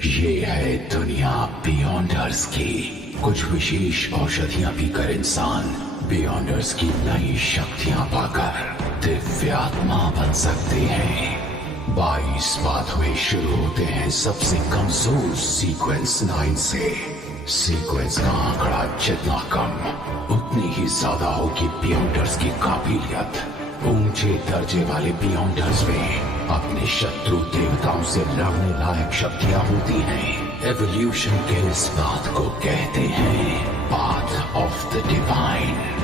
ये है दुनिया बियॉन्डर्स की। कुछ विशेष औषधियां पीकर इंसान बियॉन्डर्स की नई शक्तियां पाकर दिव्यात्मा बन सकते हैं। 22 पाथवे शुरू होते हैं सबसे कमजोर सीक्वेंस 9 से। सीक्वेंस का आंकड़ा जितना कम उतनी ही ज्यादा होगी बियॉन्डर्स की काबिलियत। ऊंचे दर्जे वाले बियॉन्डर्स में अपने शत्रु देवताओं से लड़ने लायक शक्तियां होती हैं। एवोल्यूशन के इस बात को कहते हैं पाथ ऑफ द डिवाइन।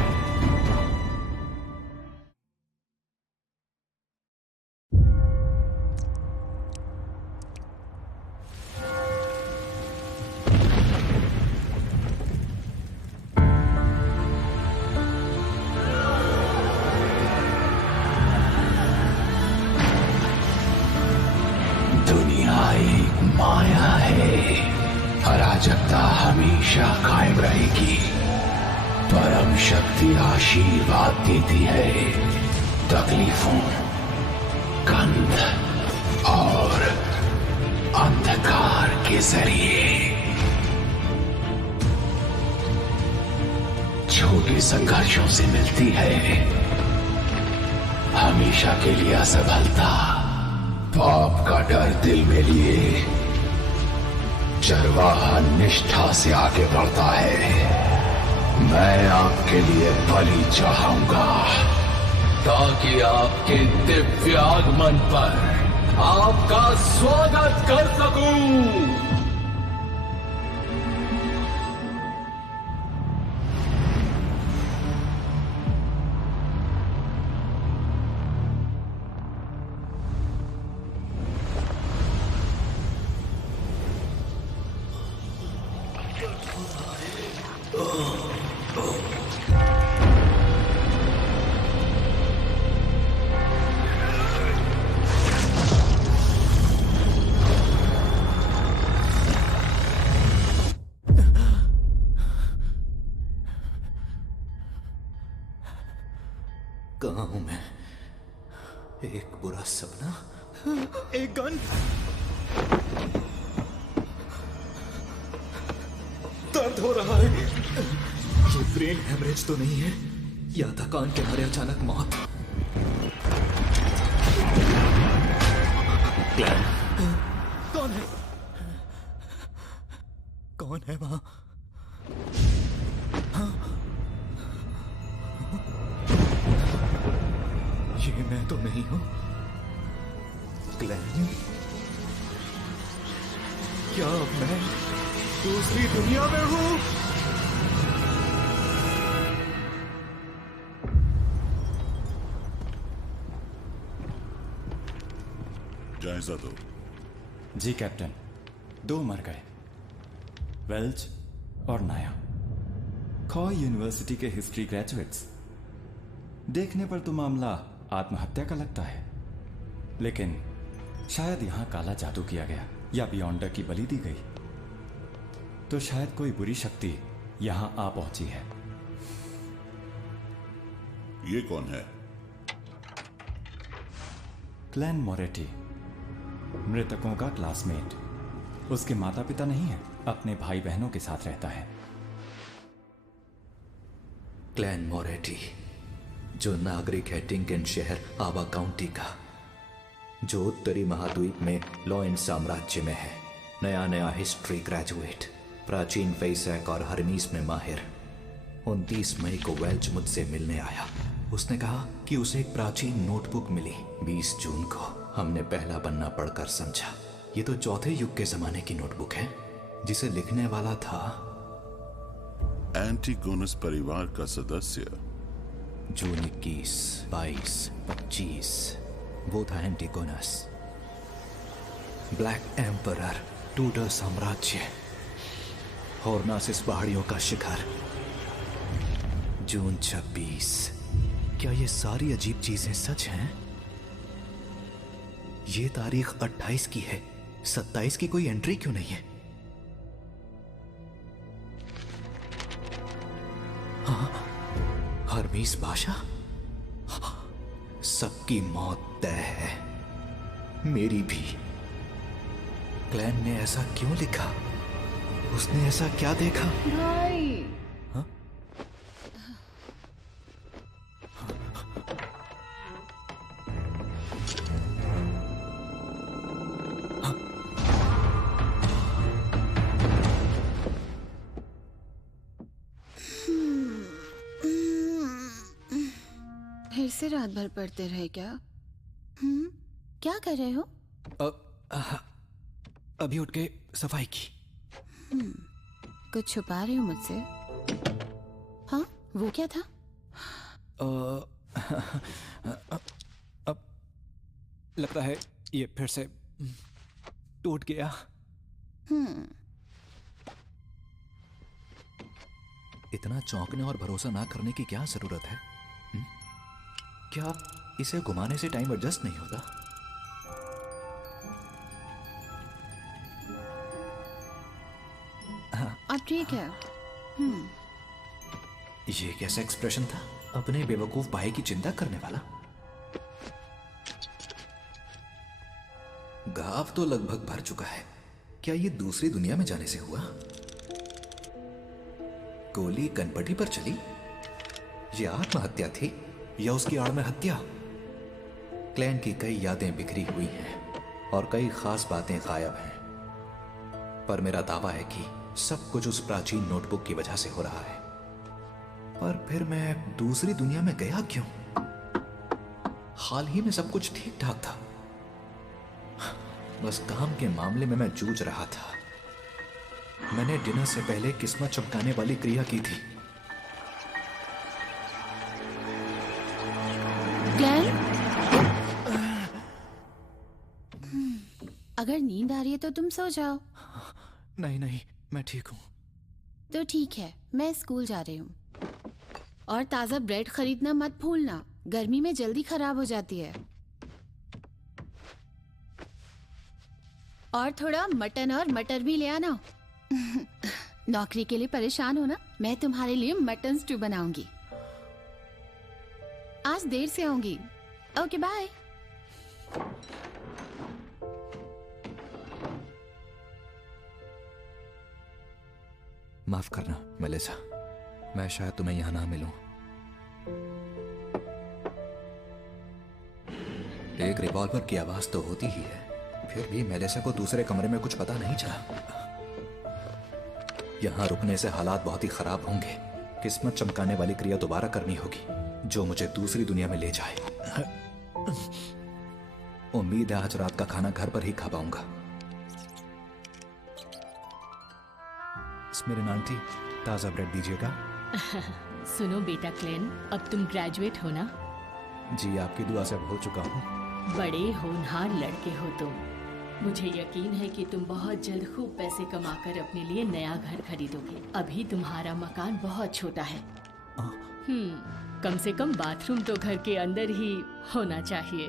माया है, अराजकता हमेशा कायम रहेगी। परम शक्ति आशीर्वाद देती है तकलीफों, गंध और अंधकार के जरिए। छोटे संघर्षों से मिलती है हमेशा के लिए असफलता। पाप का डर दिल में लिए चरवाहा निष्ठा से आगे बढ़ता है। मैं आपके लिए बलि चाहूंगा ताकि आपके दिव्य आगमन पर आपका स्वागत कर सकूं। कहाँ हूं मैं? एक बुरा सपना, एक गन, दर्द हो रहा है। ये ब्रेन हेमरेज तो नहीं है या थकान के मारे अचानक मौत? क्लैन, कौन है? कौन है वहां? ये मैं तो नहीं हूं। क्लैन, क्या मैं दूसरी दुनिया में हूं? जायजा दो। जी कैप्टन, 2 मर गए, वेल्च और नाया। खॉ यूनिवर्सिटी के हिस्ट्री ग्रेजुएट्स। देखने पर तो मामला आत्महत्या का लगता है, लेकिन शायद यहां काला जादू किया गया या बियॉन्डर की बलि दी गई। तो शायद कोई बुरी शक्ति यहां आ पहुंची है। ये कौन है? क्लैन मोरेटी, मृतकों का क्लासमेट। उसके माता पिता नहीं है, अपने भाई बहनों के साथ रहता है। क्लैन मोरेटी, जो नागरिक है टिंकन शहर आवा काउंटी का, जो उत्तरी महाद्वीप में लॉयन साम्राज्य में है। नया नया हिस्ट्री ग्रेजुएट, प्राचीन फेसैक और हरमीस में माहिर। 29 मई को वेल्च मुझसे मिलने आया। उसने कहा कि उसे एक प्राचीन नोटबुक मिली। 20 जून को हमने पहला पन्ना पढ़कर समझा ये तो चौथे युग के जमाने की नोटबुक है, जिसे लिखने वाला था एंटिगोनस परिवार का सदस्य। जून 21, 22, 25 वो था एंटिगोनस। ब्लैक एम्परर, टूडर साम्राज्य, हॉर्नासिस पहाड़ियों का शिखर। जून 26। क्या ये सारी अजीब चीजें सच हैं? ये तारीख 28 की है, 27 की कोई एंट्री क्यों नहीं है? हाँ, हरमीस भाषा। सबकी मौत तय है, मेरी भी। क्लैन ने ऐसा क्यों लिखा? उसने ऐसा क्या देखा? भाई फिर से रात भर पढ़ते रहे क्या? क्या कर रहे हो? अभी उठ के सफाई की। कुछ छुपा रहे हो मुझसे? हाँ, वो क्या था? अब लगता है ये फिर से टूट गया। इतना चौंकने और भरोसा ना करने की क्या जरूरत है? क्या इसे घुमाने से टाइम एडजस्ट नहीं होता? अब ठीक है। ये कैसा एक्सप्रेशन था? अपने बेवकूफ भाई की चिंता करने वाला। घाव तो लगभग भर चुका है। क्या ये दूसरी दुनिया में जाने से हुआ? गोली कनपटी पर चली? ये आत्महत्या थी या उसकी आड़ में हत्या? क्लैन की कई यादें बिखरी हुई हैं और कई खास बातें गायब हैं, पर मेरा दावा है कि सब कुछ उस प्राचीन नोटबुक की वजह से हो रहा है। पर फिर मैं दूसरी दुनिया में गया क्यों? हाल ही में सब कुछ ठीक ठाक था। बस काम के मामले में मैं जूझ रहा था। मैंने डिनर से पहले किस्मत चमकाने वाली क्रिया की थी। क्लैन? अगर नींद आ रही है तो तुम सो जाओ। नहीं नहीं, मैं ठीक हूं। तो ठीक है, मैं स्कूल जा रही हूँ। और ताज़ा ब्रेड खरीदना मत भूलना, गर्मी में जल्दी खराब हो जाती है। और थोड़ा मटन और मटर भी ले आना। नौकरी के लिए परेशान हो ना? मैं तुम्हारे लिए मटन स्टू बनाऊंगी। आज देर से आऊंगी। Okay bye. माफ करना मेलिसा, मैं शायद तुम्हें यहां ना मिलूं। एक रिवॉल्वर की आवाज तो होती ही है, फिर भी मेलिसा को दूसरे कमरे में कुछ पता नहीं चला। यहां रुकने से हालात बहुत ही खराब होंगे। किस्मत चमकाने वाली क्रिया दोबारा करनी होगी, जो मुझे दूसरी दुनिया में ले जाए। उम्मीद है आज रात का खाना घर पर ही खा पाऊंगा। मेरे आंटी, ताजा ब्रेड दीजिएगा। सुनो बेटा क्लेन, अब तुम ग्रेजुएट हो ना? जी, आपकी दुआ से हो चुका हूँ। बड़े होनहार लड़के हो तुम। मुझे यकीन है कि तुम बहुत जल्द खूब पैसे कमाकर अपने लिए नया घर खरीदोगे। अभी तुम्हारा मकान बहुत छोटा है। कम से कम बाथरूम तो घर के अंदर ही होना चाहिए।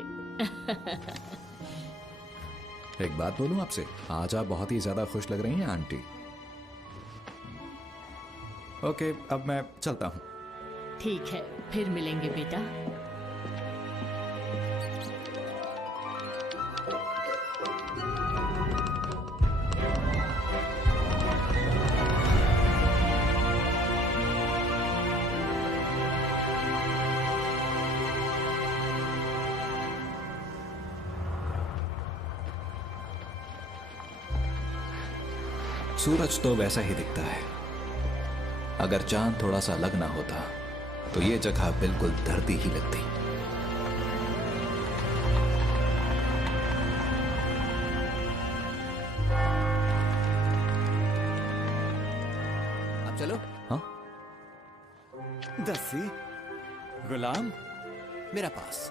एक बात बोलूं आपसे, आज आप बहुत ही ज्यादा खुश लग रही हैं आंटी। ओके, अब मैं चलता हूँ। ठीक है, फिर मिलेंगे बेटा। सूरज तो वैसा ही दिखता है। अगर चांद थोड़ा सा अलग ना होता तो ये जगह बिल्कुल धरती ही लगती। अब चलो। हाँ, दस्सी गुलाम मेरा पास।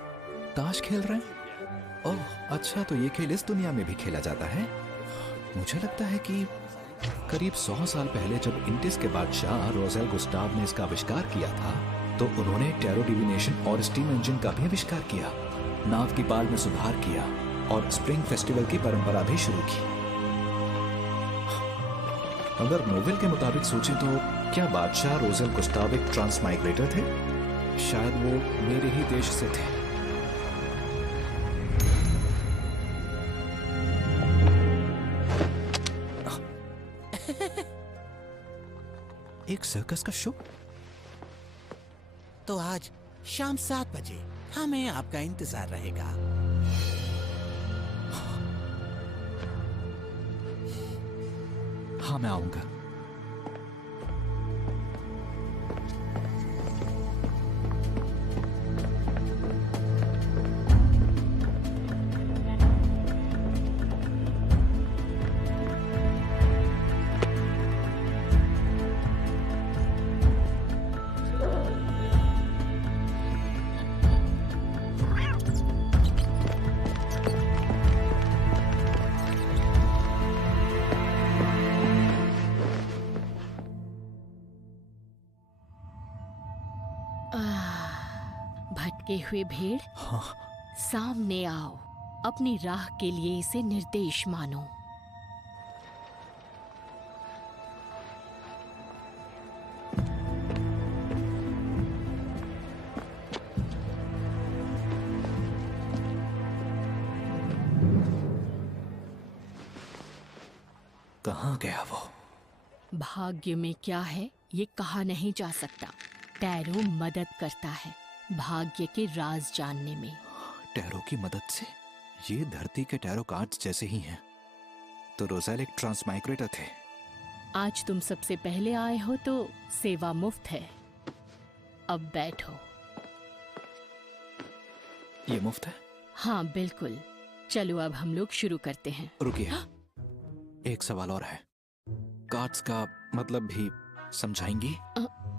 ताश खेल रहे हैं? ओह अच्छा, तो ये खेल इस दुनिया में भी खेला जाता है। मुझे लगता है कि करीब 100 साल पहले जब इंडिस के बादशाह रोजेल गुस्टाव ने इसका आविष्कार किया था, तो उन्होंने टैरो डिविनेशन और स्टीम इंजन का भी आविष्कार किया, नाव की पाल में सुधार किया और स्प्रिंग फेस्टिवल की परंपरा भी शुरू की। अगर नोवेल के मुताबिक सोचें तो क्या बादशाह रोजेल गुस्टाव एक ट्रांसमाइग्रेटर थे? शायद वो मेरे ही देश से थे। एक सर्कस का शो? तो आज शाम 7 बजे हमें आपका इंतजार रहेगा। हाँ, मैं आऊंगा। भटके हुए भेड़, सामने आओ। अपनी राह के लिए इसे निर्देश मानो। कहाँ गया वो? भाग्य में क्या है ये कहा नहीं जा सकता। टैरो मदद करता है भाग्य के राज जानने में। टैरो की मदद से? ये धरती के टैरो कार्ड्स जैसे ही हैं। तो रोज़ेल एक ट्रांसमाइग्रेटर थे। आज तुम सबसे पहले आए हो तो सेवा मुफ्त है। अब बैठो। ये मुफ्त है? हाँ बिल्कुल। चलो अब हम लोग शुरू करते हैं। रुकिए, एक सवाल और है। कार्ड्स का मतलब भी समझाएंगी?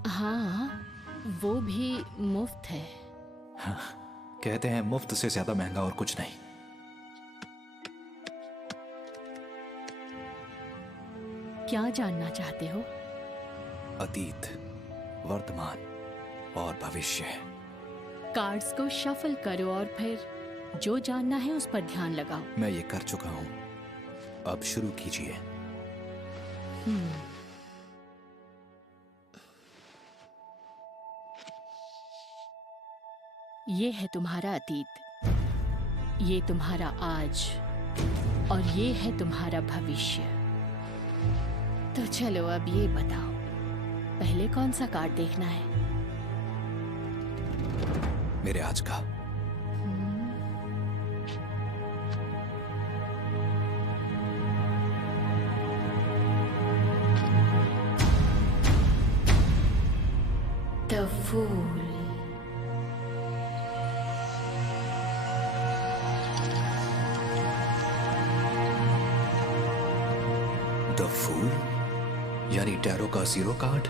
हाँ, वो भी मुफ्त है। हाँ, कहते हैं मुफ्त से ज्यादा महंगा और कुछ नहीं। क्या जानना चाहते हो? अतीत, वर्तमान और भविष्य। कार्ड्स को शफल करो और फिर जो जानना है उस पर ध्यान लगाओ। मैं ये कर चुका हूं, अब शुरू कीजिए। ये है तुम्हारा अतीत, ये तुम्हारा आज और ये है तुम्हारा भविष्य। तो चलो अब ये बताओ, पहले कौन सा कार्ड देखना है? मेरे आज का। The Fool। द फूल यानी टैरो का जीरो कार्ड।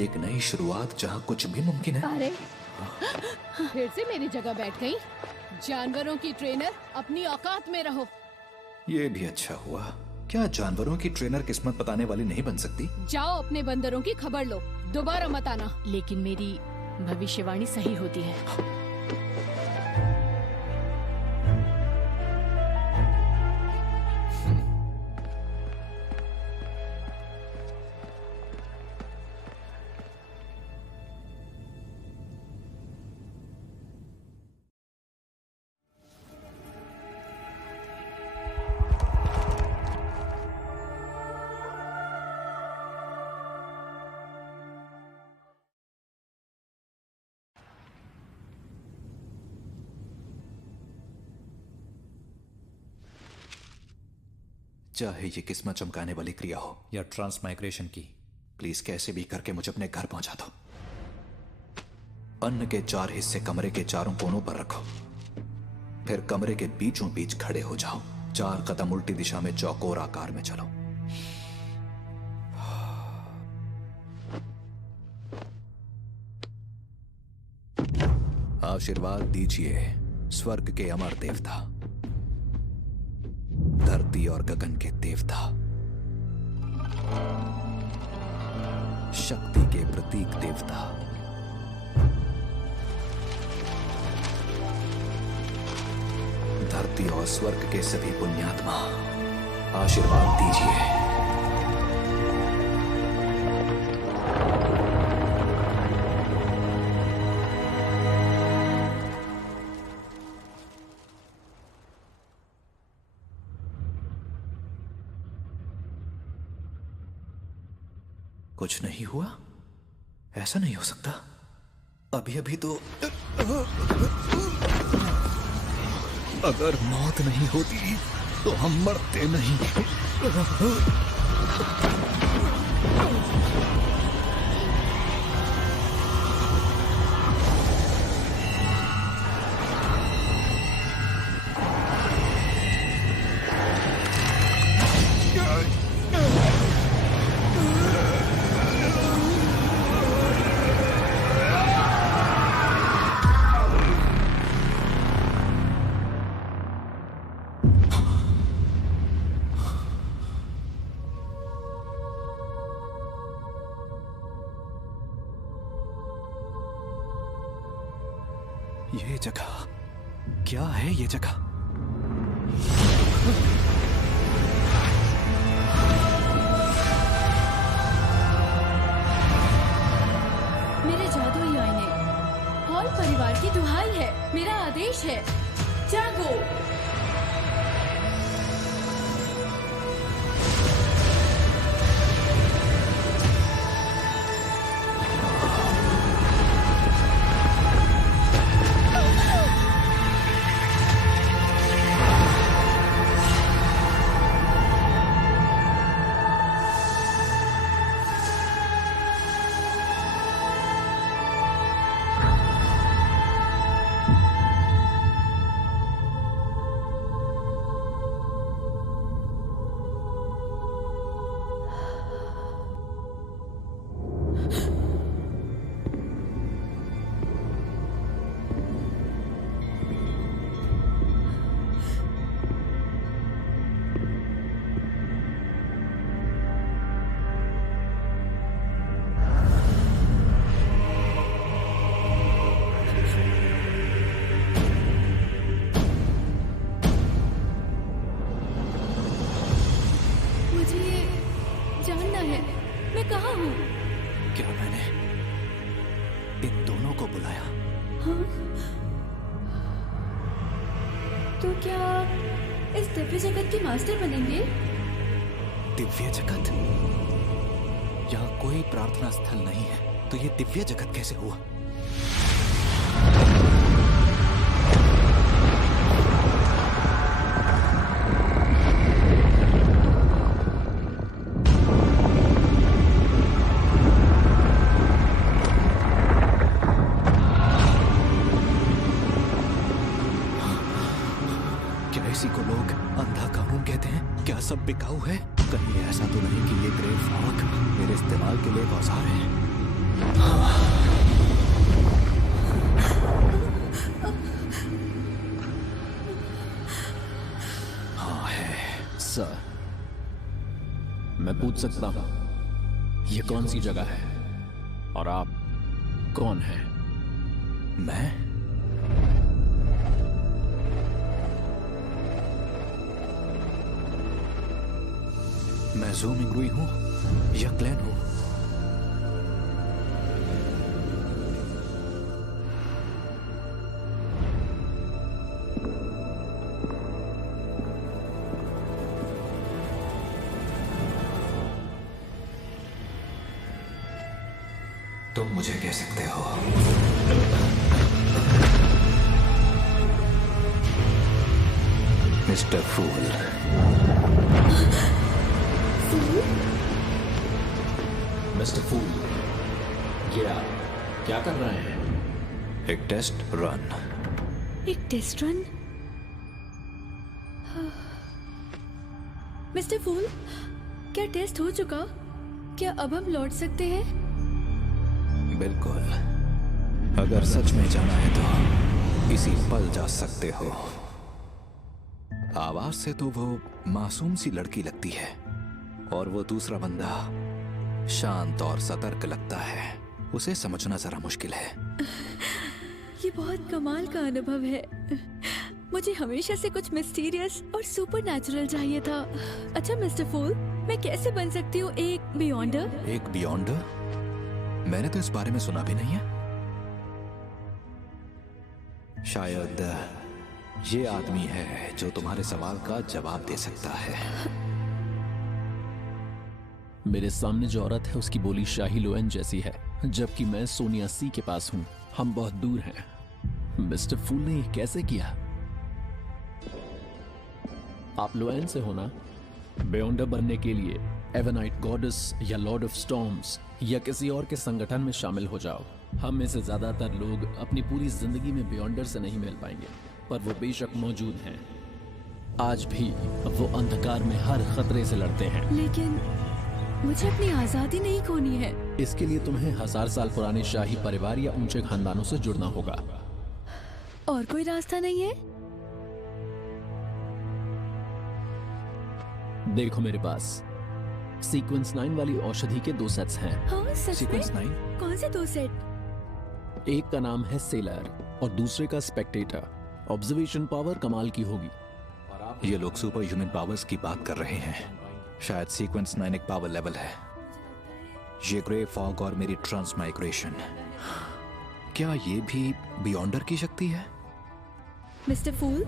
एक नई शुरुआत जहां कुछ भी मुमकिन है। अरे फिर से मेरी जगह बैठ गई। जानवरों की ट्रेनर, अपनी औकात में रहो। ये भी अच्छा हुआ। क्या जानवरों की ट्रेनर किस्मत बताने वाली नहीं बन सकती? जाओ अपने बंदरों की खबर लो, दोबारा मत आना। लेकिन मेरी भविष्यवाणी सही होती है। चाहे ये किस्मत चमकाने वाली क्रिया हो या ट्रांसमाइग्रेशन की, प्लीज कैसे भी करके मुझे अपने घर पहुंचा दो। अन्न के 4 हिस्से कमरे के चारों कोनों पर रखो, फिर कमरे के बीचों बीच खड़े हो जाओ। 4 कदम उल्टी दिशा में चौकोर आकार में चलो। आशीर्वाद दीजिए स्वर्ग के अमर देवता, धरती और गगन के देवता, शक्ति के प्रतीक देवता, धरती और स्वर्ग के सभी पुण्यात्मा, आशीर्वाद दीजिए। कुछ नहीं हुआ? ऐसा नहीं हो सकता। अभी अभी तो अगर मौत नहीं होती तो हम मरते नहीं। ये जगह क्या है? ये जगह मेरे जादुई आईने, हॉल परिवार की दुहाई है, मेरा आदेश है, जागो। जानना है मैं कहाँ हूँ। क्या मैंने इन दोनों को बुलाया? हाँ? तो क्या इस दिव्य जगत के मास्टर बनेंगे? दिव्य जगत? यहाँ कोई प्रार्थना स्थल नहीं है, तो ये दिव्य जगत कैसे हुआ? इसी को लोग अंधा कानून कहते हैं? क्या सब बिकाऊ है? कहीं ऐसा तो नहीं कि ये ग्रेव फॉग मेरे इस्तेमाल के लिए एक औजार है? हाँ है। सर, मैं पूछ सकता हूं ये कौन सी जगह है और आप कौन हैं? मैं ज़ू मिंगरुई हूँ या क्लैन हूँ? तुम मुझे कह सकते हो। मिस्टर फूल। मिस्टर फूल, ये आप क्या कर रहे हैं? एक टेस्ट रन। एक टेस्ट रन? मिस्टर फूल, क्या टेस्ट हो चुका? क्या अब हम लौट सकते हैं? बिल्कुल, अगर सच में जाना है तो इसी पल जा सकते हो। आवाज से तो वो मासूम सी लड़की लगती है और वो दूसरा बंदा शांत और सतर्क लगता है। उसे समझना जरा मुश्किल है। ये बहुत कमाल का अनुभव है। मुझे हमेशा से कुछ मिस्टीरियस और सुपरनैचुरल चाहिए था। अच्छा मिस्टर फूल, मैं कैसे बन सकती हूँ एक बियॉन्डर? एक बियॉन्डर? मैंने तो इस बारे में सुना भी नहीं है। शायद ये आदमी है जो तुम्हारे सवाल का जवाब दे सकता है। मेरे सामने जो औरत है उसकी बोली शाही लोएन जैसी है, जबकि मैं सोनिया सी के पास हूं। हम बहुत दूर हैं। मिस्टर फूल ने ये कैसे किया? आप लोएन से होना। बेयोंडर बनने के लिए एवनाइट गॉडेस या लॉर्ड ऑफ स्टॉर्म्स या किसी और के संगठन में शामिल हो जाओ। हम में से ज्यादातर लोग अपनी पूरी जिंदगी में बेयोंडर से नहीं मिल पाएंगे, पर वो बेशक मौजूद हैं। आज भी वो अंधकार में हर खतरे से लड़ते हैं। लेकिन मुझे अपनी आजादी नहीं खोनी है। इसके लिए तुम्हें 1000 साल पुराने शाही परिवार या ऊंचे खानदानों से जुड़ना होगा। और कोई रास्ता नहीं है? देखो मेरे पास सीक्वेंस 9 वाली औषधि के 2 सेट्स हैं। हाँ, सच सीक्वेंस में? 9? कौन से 2 सेट? एक का नाम है सेलर और दूसरे का स्पेक्टेटर। ऑब्जर्वेशन पावर कमाल की होगी। ये लोग सुपर ह्यूमन पावर्स की बात कर रहे हैं। शायद सीक्वेंस 9 एक पावर लेवल है। ये ग्रे फॉग और मेरी ट्रांसमाइग्रेशन, क्या ये भी बियॉन्डर की शक्ति है? मिस्टर फूल,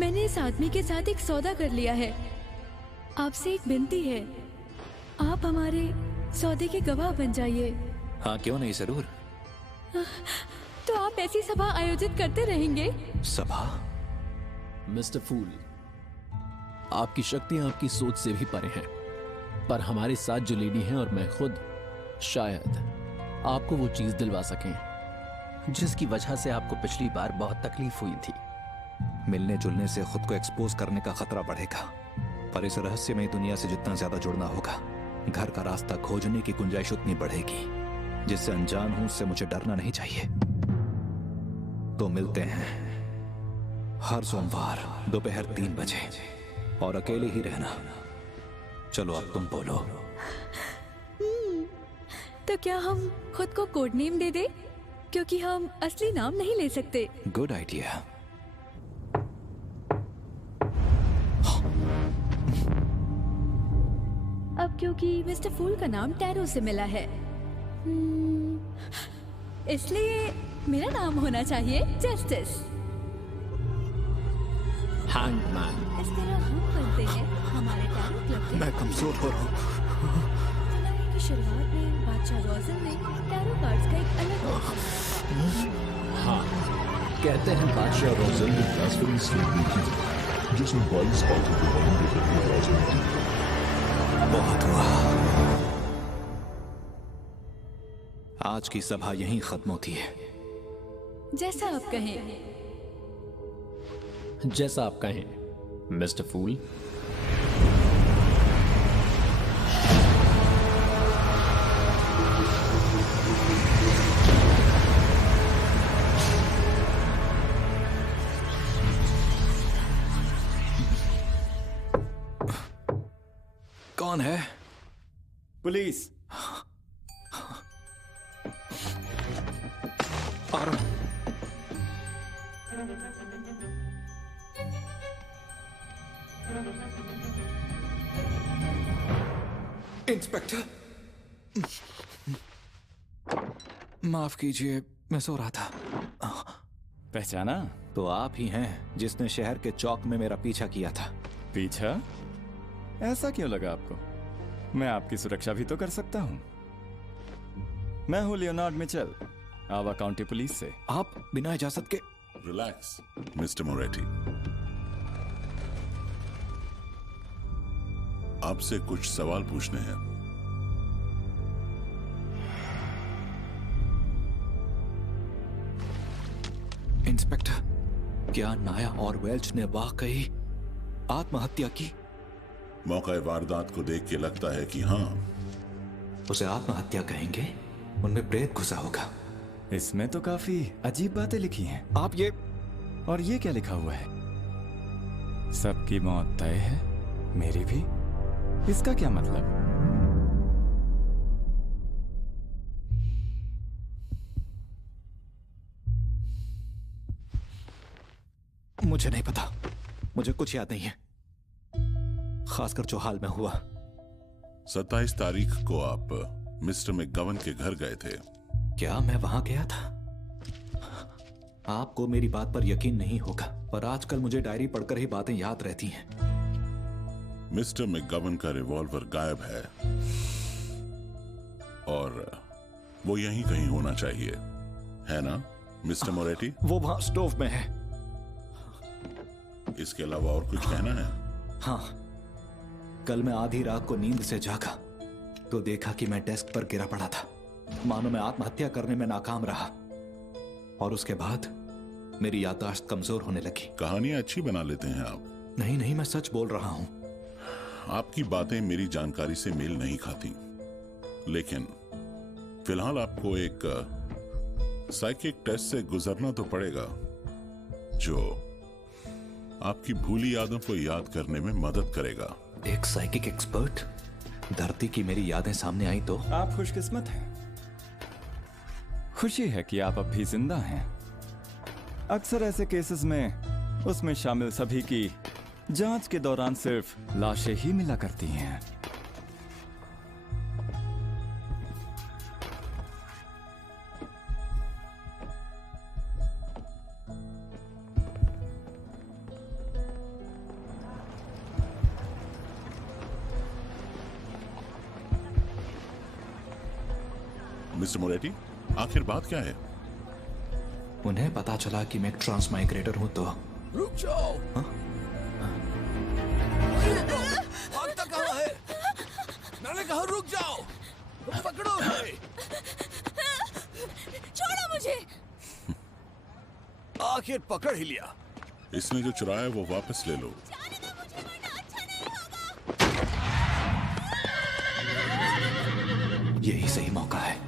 मैंने इस आदमी के साथ एक सौदा कर लिया है। आपसे एक विनती है, आप हमारे सौदे के गवाह बन जाइए। हाँ, क्यों नहीं, जरूर। तो आप ऐसी सभा आयोजित करते रहेंगे? सभा? मिस्टर फूल, आपकी शक्तियां आपकी सोच से भी परे हैं, पर हमारे साथ जो लेडी हैं और मैं खुद शायद आपको वो चीज दिलवा सकें जिसकी वजह से आपको पिछली बार बहुत तकलीफ हुई थी। मिलने जुलने से खुद को एक्सपोज करने का खतरा बढ़ेगा, पर इस रहस्यमय दुनिया से जितना ज्यादा जुड़ना होगा, घर का रास्ता खोजने की गुंजाइश उतनी बढ़ेगी। जिससे अनजान हूं उससे मुझे डरना नहीं चाहिए। तो मिलते हैं हर सोमवार दोपहर 3 बजे, और अकेले ही रहना। चलो अब तुम बोलो। तो क्या हम खुद को कोड नेम दे दे, क्योंकि हम असली नाम नहीं ले सकते। Good idea. अब क्योंकि मिस्टर फूल का नाम टैरो से मिला है, इसलिए मेरा नाम होना चाहिए जस्टिस। हैंगमैन। इस तरह हम बनते हैं हमारे टैरो क्लब के। मैं कमजोर हो रहा हूँ। जुलाई की शुरुआत में बादशाह रोजन ने टैरो कार्ड्स का एक अलग हाँ, कहते हैं बादशाह रोजन जिसमें 22 बातों के बनने के राजा थी। बहुत हुआ। आज की सभा यहीं खत्म होती है। जैसा आप कहें। जैसा आप कहें, मिस्टर फूल। कौन है? पुलिस। आ रहा हूं। इंस्पेक्टर, माफ कीजिए, मैं सो रहा था। पहचाना? तो आप ही हैं जिसने शहर के चौक में मेरा पीछा किया था। पीछा? ऐसा क्यों लगा आपको? मैं आपकी सुरक्षा भी तो कर सकता हूं। मैं हूं लियोनार्ड मिचेल, आवा काउंटी पुलिस से। आप बिना इजाजत के? रिलैक्स मिस्टर मोरेटी, आपसे कुछ सवाल पूछने हैं। इंस्पेक्टर, क्या नाया और वेल्च ने वाकई आत्महत्या की? मौका वारदात को देख के लगता है कि हाँ। उसे आत्महत्या कहेंगे? उनमें प्रेत घुसा होगा। इसमें तो काफी अजीब बातें लिखी हैं। आप ये और ये क्या लिखा हुआ है? सबकी मौत तय है, मेरी भी। इसका क्या मतलब? मुझे नहीं पता, मुझे कुछ याद नहीं है, खासकर जो हाल में हुआ। 27 तारीख को आप मिस्टर मैकगवन के घर गए थे। क्या मैं वहां गया था? आपको मेरी बात पर यकीन नहीं होगा, पर आजकल मुझे डायरी पढ़कर ही बातें याद रहती हैं। मिस्टर मैकगवन का रिवॉल्वर गायब है। और वो यहीं कहीं होना चाहिए, है ना मिस्टर मोरेटी? वो वहां स्टोव में है। इसके अलावा और कुछ कहना है? हाँ, कल मैं आधी रात को नींद से जागा तो देखा कि मैं डेस्क पर गिरा पड़ा था, मानो मैं आत्महत्या करने में नाकाम रहा। और उसके बाद मेरी याददाश्त कमजोर होने लगी। कहानियां अच्छी बना लेते हैं आप। नहीं नहीं, मैं सच बोल रहा हूं। आपकी बातें मेरी जानकारी से मेल नहीं खाती, लेकिन फिलहाल आपको एक साइकिक टेस्ट से गुजरना तो पड़ेगा जो आपकी भूली यादों को याद करने में मदद करेगा। एक साइकिक एक्सपर्ट? धरती की मेरी यादें सामने आई तो? आप खुशकिस्मत हैं। खुशी है कि आप अब भी जिंदा हैं। अक्सर ऐसे केसेस में उसमें शामिल सभी की जांच के दौरान सिर्फ लाशें ही मिला करती हैं। मिस्टर मोरेटी, आखिर बात क्या है? उन्हें पता चला कि मैं एक ट्रांसमाइग्रेटर हूं तो। रुक जाओ। भागता कहाँ है? मैंने कहा रुक जाओ। पकड़ो उसे। छोड़ो मुझे। आखिर पकड़ ही लिया। इसने जो चुराया है वो वापस ले लो। यही सही मौका है।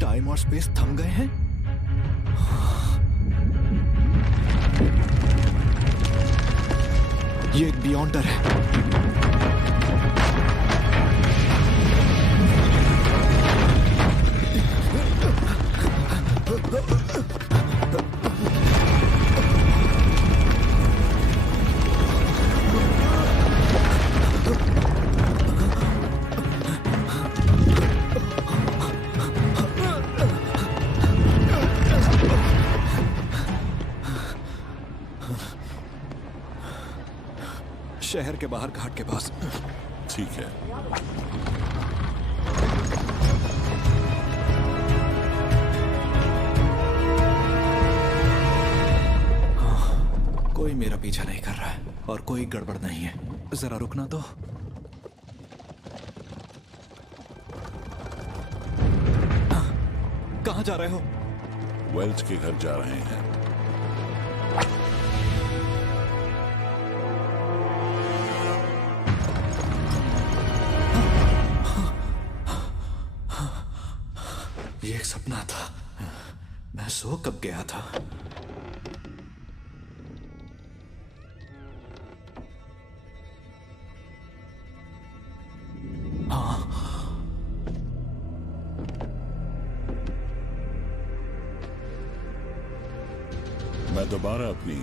टाइम और स्पेस थम गए हैं। ये एक बियॉन्डर है। शहर के बाहर घाट के पास। ठीक है। कोई मेरा पीछा नहीं कर रहा है और कोई गड़बड़ नहीं है। जरा रुकना तो। कहाँ जा रहे हो? वेल्च के घर जा रहे हैं। ये एक सपना था। मैं सो कब गया था? मैं दोबारा अपनी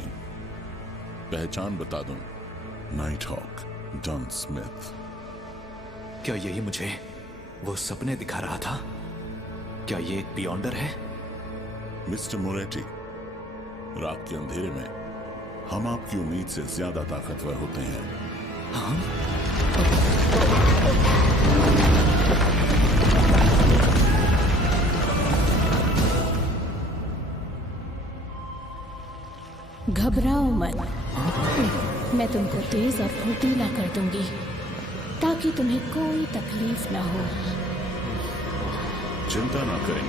पहचान बता दूं। Night hawk Dan Smith. क्या यही मुझे वो सपने दिखा रहा था? क्या ये एक बियॉन्डर है? मिस्टर मोरेटी, रात के अंधेरे में हम आपकी उम्मीद से ज्यादा ताकतवर होते हैं। घबराओ मत। मैं तुमको तेज और फुर्तीला कर दूंगी ताकि तुम्हें कोई तकलीफ ना हो। चिंता ना करें,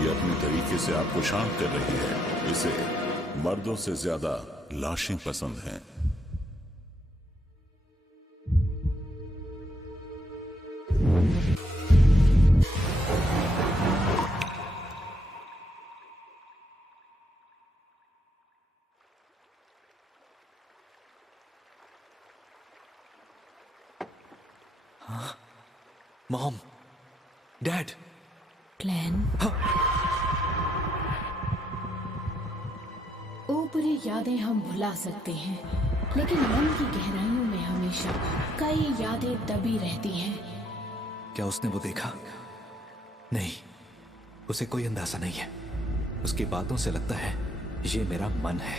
ये अपने तरीके से आपको शांत कर रही है। इसे मर्दों से ज्यादा लाशें पसंद हैं। Mom, dad. ग्लेन, ऊपरी यादें हम भुला सकते हैं, लेकिन मन की गहराइयों में हमेशा कई यादें दबी रहती हैं। क्या उसने वो देखा? नहीं, उसे कोई अंदाजा नहीं है। उसकी बातों से लगता है ये मेरा मन है।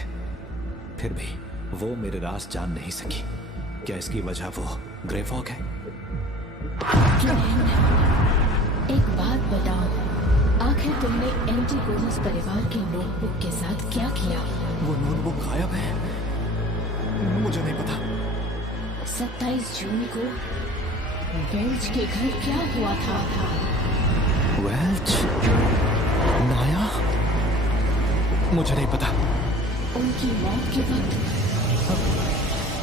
फिर भी वो मेरे राज जान नहीं सकी। क्या इसकी वजह वो ग्रे फॉग है? एक बात बताओ, आखिर तुमने एंटीगोनस परिवार के नोटबुक के साथ क्या किया? वो नोटबुक गायब है। मुझे नहीं पता। 27 जून को वेल्च के घर क्या हुआ था? वेल्च? नाया? मुझे नहीं पता। उनकी मौत के वक्त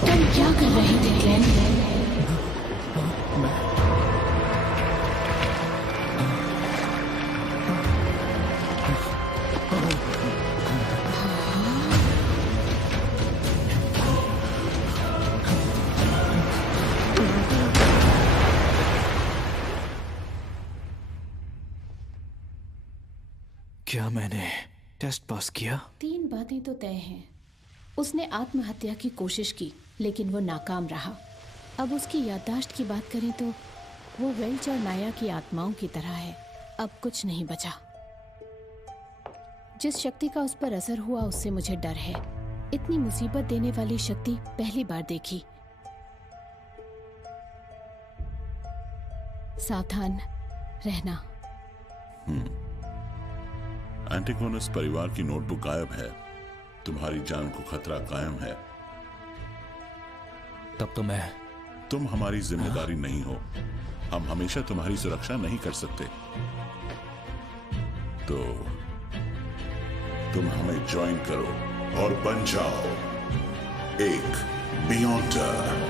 तुम क्या कर रहे थे ग्लेन? क्या मैंने टेस्ट पास किया? 3 बातें तो तय हैं। उसने आत्महत्या की कोशिश की, लेकिन वो नाकाम रहा। अब उसकी याददाश्त की बात करें तो वो वेल्च और नाया की आत्माओं की तरह है। अब कुछ नहीं बचा। जिस शक्ति का उस पर असर हुआ उससे मुझे डर है। इतनी मुसीबत देने वाली शक्ति पहली बार देखी। सावधान रहना। एंटीगोनस परिवार की नोटबुक गायब है। तुम्हारी जान को खतरा कायम है। तब तो तुम हमारी जिम्मेदारी नहीं हो। हम हमेशा तुम्हारी सुरक्षा नहीं कर सकते। तो तुम हमें ज्वाइन करो और बन जाओ एक बियॉन्डर।